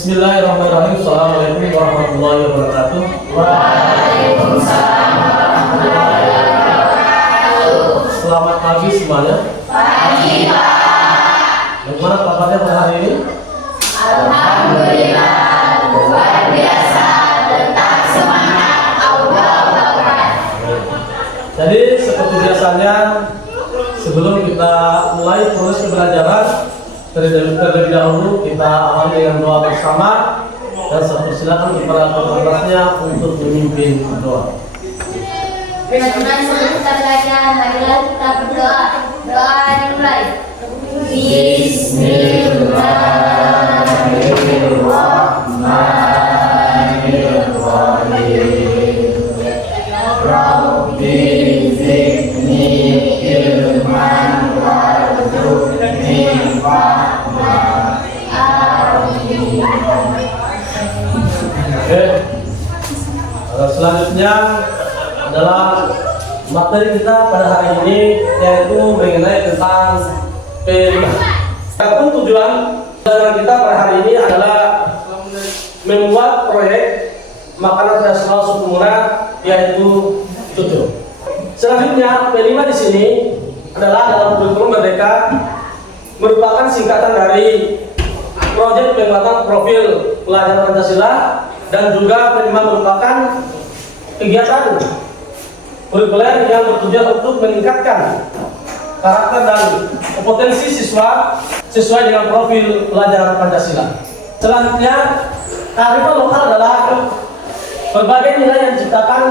Bismillahirrahmanirrahim. Assalamualaikum warahmatullahi wabarakatuh. Waalaikumsalam warahmatullahi wabarakatuh. Selamat pagi semuanya. Pagi, Pak. Bagaimana kabarnya pada hari ini? Alhamdulillah, luar biasa. Tetap semangat. Allahu Akbar. Jadi seperti biasanya, sebelum kita mulai proses pembelajaran, terlebih dahulu kita awali dengan doa bersama dan saya persilakan kepada pesertanya untuk memimpin doa. Dengan sebelum kita belajar, marilah kita berdoa. Doa dimulai. Bismillahirrahmanirrahim. Rabbi zidni ilman warzuqni fahma. Oke. Selanjutnya adalah materi kita pada hari ini, yaitu mengenai tentang P5. Adapun tujuan pelajaran kita pada hari ini adalah membuat proyek makanan tradisional suku Muna, yaitu cucur. Selanjutnya P5 di sini adalah dalam kurikulum Merdeka, merupakan singkatan dari proyek penguatan profil pelajar Pancasila, dan juga P5 merupakan kegiatan kurikuler yang bertujuan untuk meningkatkan karakter dan kompetensi siswa sesuai dengan profil pelajar Pancasila. Selanjutnya, kearifan lokal adalah berbagai nilai yang diciptakan,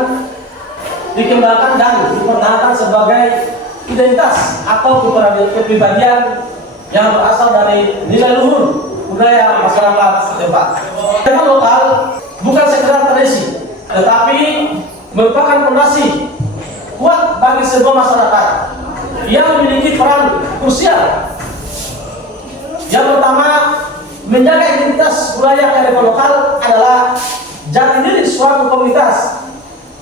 dikembangkan dan dipertahankan sebagai identitas atau kepribadian yang berasal dari nilai luhur budaya masyarakat setempat. Kearifan lokal bukan sekedar tradisi, tetapi merupakan fondasi kuat bagi sebuah masyarakat yang memiliki peran krusial. Yang pertama, menjaga identitas budaya kearifan lokal adalah jati diri suatu komunitas,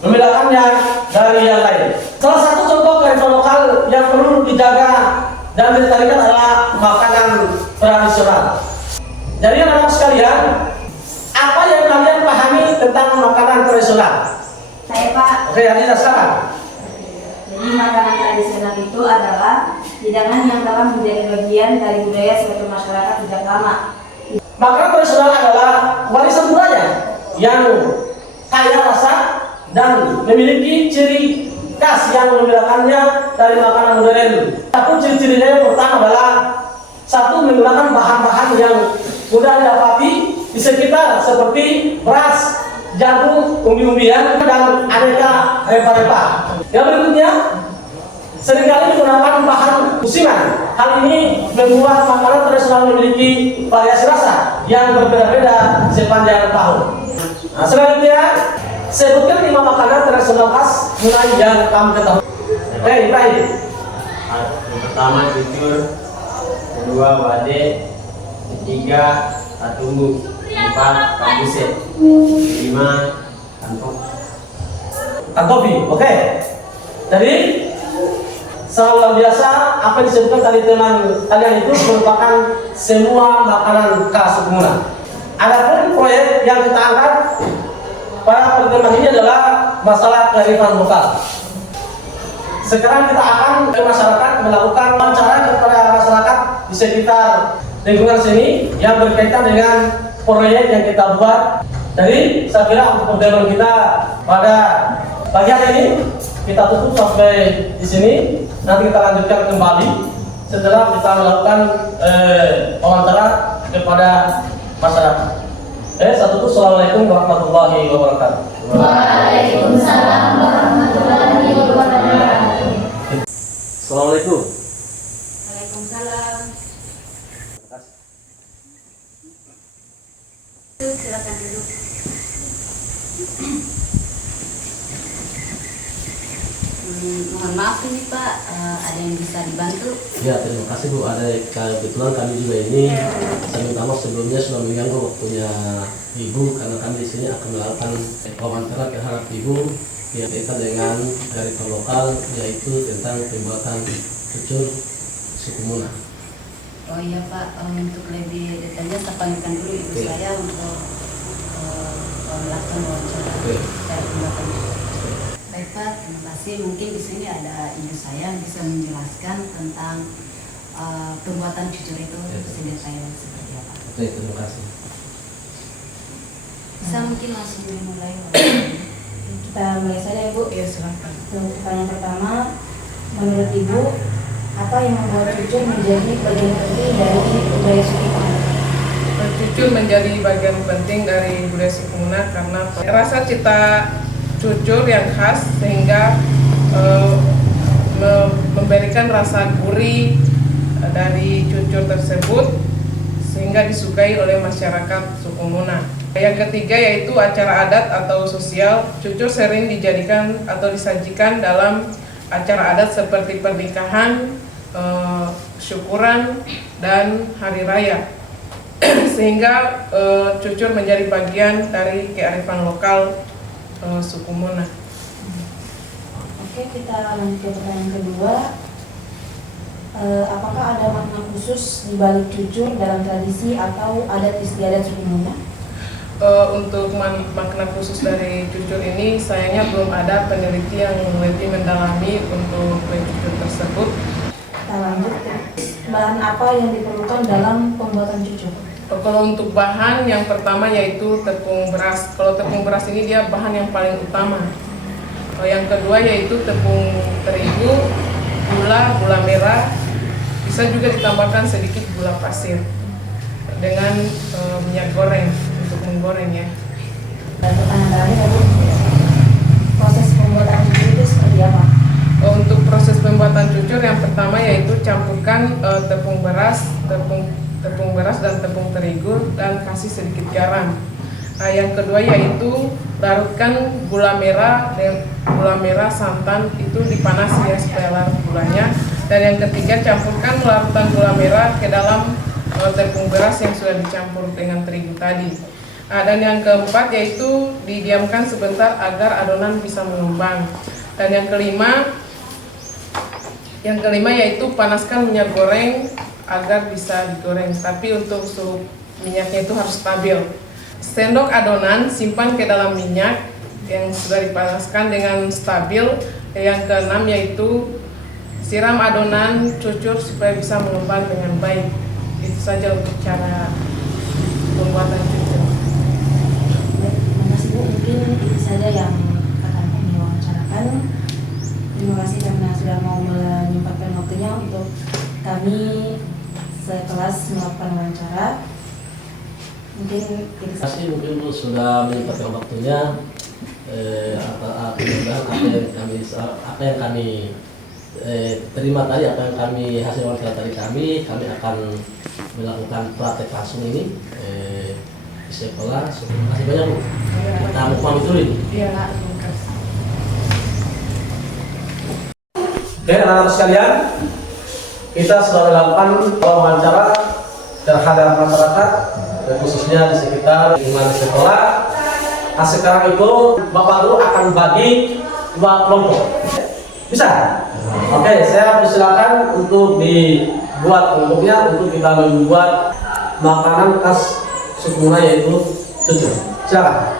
membedakannya dari yang lain. Salah satu contoh kearifan lokal yang perlu dijaga dan dilestarikan adalah makanan tradisional. Jadi anak-anak sekalian, apa yang kalian pahami tentang makanan tradisional? Saya, Pak. Oke, Adi rasakan. Jadi makanan tradisional itu adalah hidangan yang telah menjadi bagian dari budaya suatu masyarakat sejak lama. Makanan tradisional adalah warisan budaya yang kaya rasa dan memiliki ciri khas yang membedakannya dari makanan modern. Satu ciri-cirinya yang pertama adalah satu, menggunakan bahan-bahan yang mudah didapati di sekitar seperti beras, jagung, umbi-umbian, dan aneka rempah-rempah. Yang berikutnya, seringkali menggunakan bahan musiman. Hal ini membuat makanan tradisional memiliki variasi rasa yang berbeda-beda sepanjang tahun. Nah, selanjutnya, sebutkan 5 makanan tradisional khas Muna yang kamu ketahui. Oke, Ibrahim. Yang pertama cucur, kedua bade, ketiga tatumbu, empat kabuse, lima Tantopi, oke. Jadi luar biasa apa yang disebutkan tadi teman kalian itu merupakan semua makanan khas suku Muna. Adapun proyek yang kita angkat pada pertemuan ini adalah masalah kearifan lokal. Sekarang kita akan ke masyarakat melakukan wawancara kepada masyarakat di sekitar lingkungan sini yang berkaitan dengan proyek yang kita buat. Jadi saya kira untuk pertemuan kita pada pagi hari ini kita tutup sampai di sini. Nanti kita lanjutkan kembali setelah kita melakukan wawancara kepada masyarakat. Satu tutup. Assalamualaikum warahmatullahi wabarakatuh. Waalaikumsalam warahmatullahi wabarakatuh. Assalamualaikum. Waalaikumsalam. Silakan duduk. Mohon maaf ini Pak, ada yang bisa dibantu? Ya, terima kasih Bu. Ada kebetulan kami juga ini saya minta maaf sebelumnya sudah mengganggu waktunya Ibu, karena kami di sini akan melakukan wawancara terhadap Ibu yang berkaitan dengan kearifan lokal, yaitu tentang pembuatan cucur suku Muna. Oh iya Pak, untuk lebih detailnya saya panggilkan dulu ibu saya untuk melakukan wawancara secara pembuatan. Baik Pak, terima kasih. Mungkin di sini ada ibu saya yang bisa menjelaskan tentang pembuatan cucur itu sedetail seperti apa. Oke, terima kasih. Bisa mungkin langsung dimulai. Kita mulai saja Ibu. Ya silakan. Untuk pertanyaan pertama, menurut Ibu, apa yang membuat cucur menjadi bagian penting dari budaya suku Muna? Cucur menjadi bagian penting dari budaya suku Muna karena rasa cita cucur yang khas sehingga memberikan rasa gurih dari cucur tersebut sehingga disukai oleh masyarakat suku Muna. Yang ketiga yaitu acara adat atau sosial. Cucur sering dijadikan atau disajikan dalam acara adat seperti pernikahan, syukuran, dan hari raya. Sehingga cucur menjadi bagian dari kearifan lokal suku Muna. Oke, kita lanjut ke pertanyaan kedua. Apakah ada makna khusus di balik cucur dalam tradisi atau adat istiadat suku Muna? Untuk makna khusus dari cucur ini sayangnya belum ada peneliti yang lebih mendalami untuk cucur tersebut. Kita lanjut ke bahan apa yang diperlukan dalam pembuatan cucur? Kalau untuk bahan yang pertama yaitu tepung beras. Kalau tepung beras ini dia bahan yang paling utama. Yang kedua yaitu tepung terigu, gula merah, bisa juga ditambahkan sedikit gula pasir dengan minyak goreng untuk menggoreng ya. Dan pertanyaan terakhir Ibu, proses pembuatan cucur itu seperti apa? Untuk proses pembuatan cucur yang pertama yaitu campurkan tepung beras dan tepung terigu dan kasih sedikit garam. Yang kedua yaitu larutkan gula merah santan itu dipanasi ya supaya larut gulanya. Dan yang ketiga campurkan larutan gula merah ke dalam tepung beras yang sudah dicampur dengan terigu tadi. Dan yang keempat yaitu didiamkan sebentar agar adonan bisa mengembang. Dan yang kelima yaitu panaskan minyak goreng agar bisa digoreng. Tapi untuk suhu minyaknya itu harus stabil. Sendok adonan simpan ke dalam minyak yang sudah dipanaskan dengan stabil. Yang keenam yaitu siram adonan cucur supaya bisa mengembang dengan baik. Itu saja untuk cara pembuatan cucur. Baik, terima kasih Bu. Mungkin itu saja yang akan kami wawancarakan. Terima kasih karena sudah mau menyempatkan waktunya untuk kami sekelas melakukan wawancara. Mungkin Terima kasih mungkin Bu sudah menyempatkan waktunya. Apa yang kami terima tadi, apa yang kami hasil wawancara tadi kami akan melakukan praktek langsung ini di sekolah. Terima kasih banyak Bu. Kita mau pamit dulu ini. Iya, terima kasih. Oke anak-anak sekalian, kita sudah melakukan wawancara terhadap masyarakat, khususnya di sekitar lingkungan sekolah. Nah, sekarang itu Bapak Guru akan bagi dua kelompok. Bisa? Oke, saya persilakan untuk dibuat kelompoknya untuk kita membuat makanan khas suku Muna yaitu cucur. Silakan.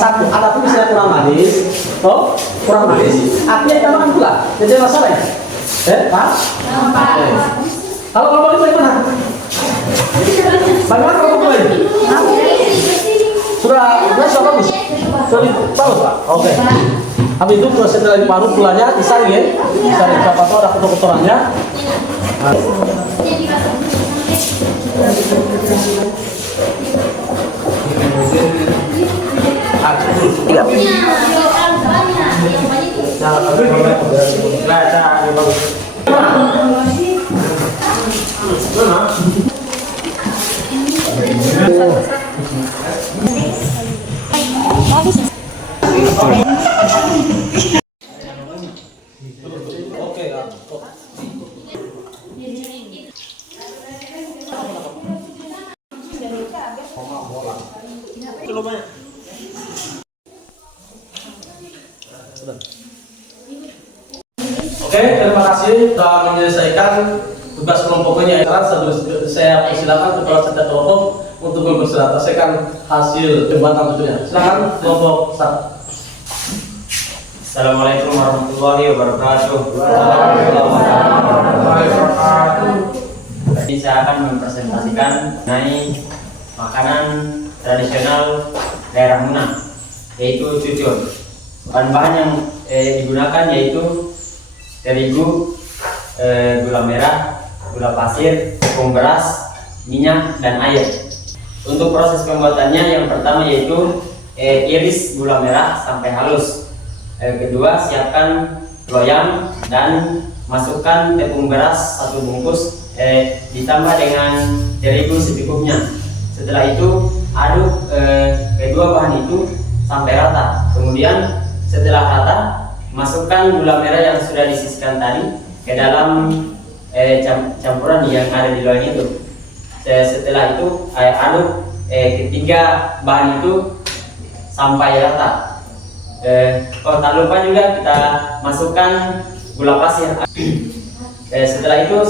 Satu, ada pun misalnya kurang manis, toh kurang manis, artinya ditambahkan gula, jadi masalah ya? Pak? Kalau kelompok itu bagaimana? Bagaimana kelompok lain? Sudah bagus? Sudah bagus Pak? Oke. Habis itu setelah diparut gulanya disaring ya, disaring siapa tahu ada kotor-kotorannya. Tiga. Oke, terima kasih telah menyelesaikan tugas kelompoknya. Saya persilakan kepada setiap kelompok untuk mempresentasikan hasil pembuatan tujuannya. Silakan kelompok 1. Assalamualaikum warahmatullahi wabarakatuh. Jadi saya akan mempresentasikan mengenai makanan tradisional daerah Muna, yaitu cucur. Bahan-bahan yang digunakan yaitu terigu, gula merah, gula pasir, tepung beras, minyak, dan air. Untuk proses pembuatannya, yang pertama yaitu iris gula merah sampai halus. Kedua, siapkan loyang dan masukkan tepung beras 1 bungkus, ditambah dengan terigu secukupnya. Setelah itu aduk kedua bahan itu sampai rata. Kemudian setelah rata, masukkan gula merah yang sudah disisihkan tadi ke dalam campuran yang ada di loyang itu. Setelah itu aduk ketiga bahan itu sampai rata. Tak lupa juga kita masukkan gula pasir. Setelah itu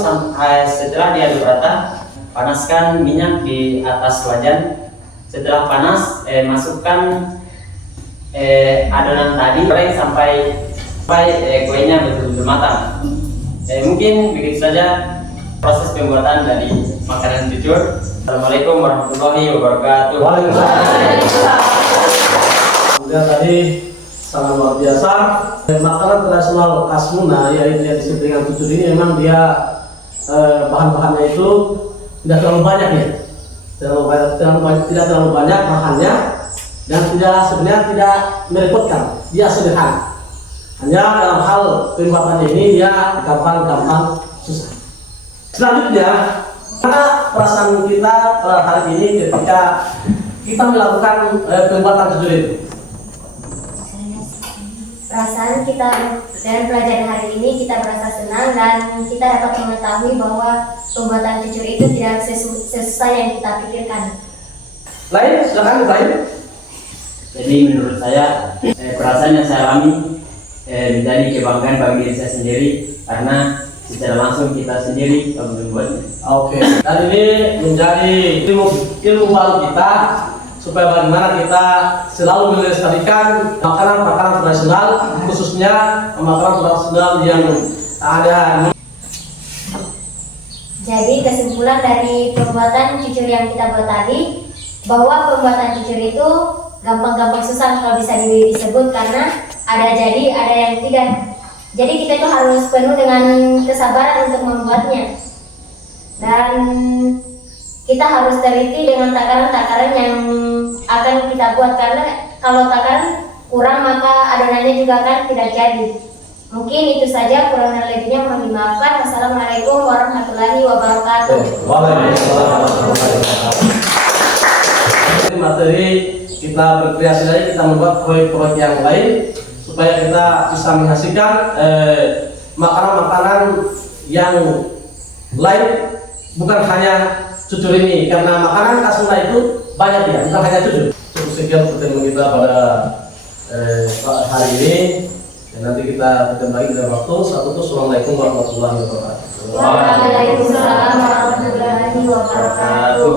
setelah diaduk rata, panaskan minyak di atas wajan. Setelah panas, masukkan adonan tadi, goreng sampai kuenya betul-betul matang. Mungkin begitu saja proses pembuatan dari makanan cucur. Assalamualaikum warahmatullahi wabarakatuh. Waalaikumsalam. Kemudian tadi sangat luar biasa. Makanan tradisional khas Muna, yaitu yang disebut dengan cucur ini, memang dia bahan-bahannya itu tidak terlalu banyak ya, tidak terlalu banyak bahannya, dan sebenarnya tidak merepotkan, dia sederhana. Hanya dalam hal pembuatan ini dia gampang susah. Selanjutnya, mana perasaan kita pada hari ini ketika kita melakukan pembuatan cucur itu? Perasaan kita dengan pelajaran hari ini kita merasa senang dan kita dapat mengetahui bahwa pembuatan cucur itu tidak sesusah yang kita pikirkan. Lain, silakan lain. Jadi menurut saya perasaan yang saya alami menjadi kebanggaan bagi diri saya sendiri karena secara langsung kita sendiri yang membuatnya. Oke. Dan ini menjadi ilmu baru kita supaya bagaimana kita selalu melestarikan makanan-makanan tradisional, khususnya makanan tradisional yang ada. Jadi kesimpulan dari pembuatan cucur yang kita buat tadi, bahwa pembuatan cucur itu gampang-gampang susah kalau bisa disebut, karena ada jadi ada yang tidak. Jadi kita itu harus penuh dengan kesabaran untuk membuatnya, dan kita harus teliti dengan takaran-takaran yang akan kita buat, karena kalau takaran kurang maka adonannya juga akan tidak jadi. Mungkin itu saja, kurang dan lebihnya mohon dimaafkan. Wassalamualaikum warahmatullahi wabarakatuh. Waalaikumsalam warahmatullahi wabarakatuh. Materi kita berkreasi lagi, kita membuat proyek-proyek yang lain supaya kita bisa menghasilkan makanan-makanan yang lain, bukan hanya cucur ini, karena makanan khas Muna itu banyak ya, bukan hanya cucur. Cukup sekian pertemuan kita pada hari ini, dan nanti kita bertemu lagi dalam waktu. Assalamualaikum warahmatullahi wabarakatuh. Waalaikumsalam warahmatullahi wabarakatuh.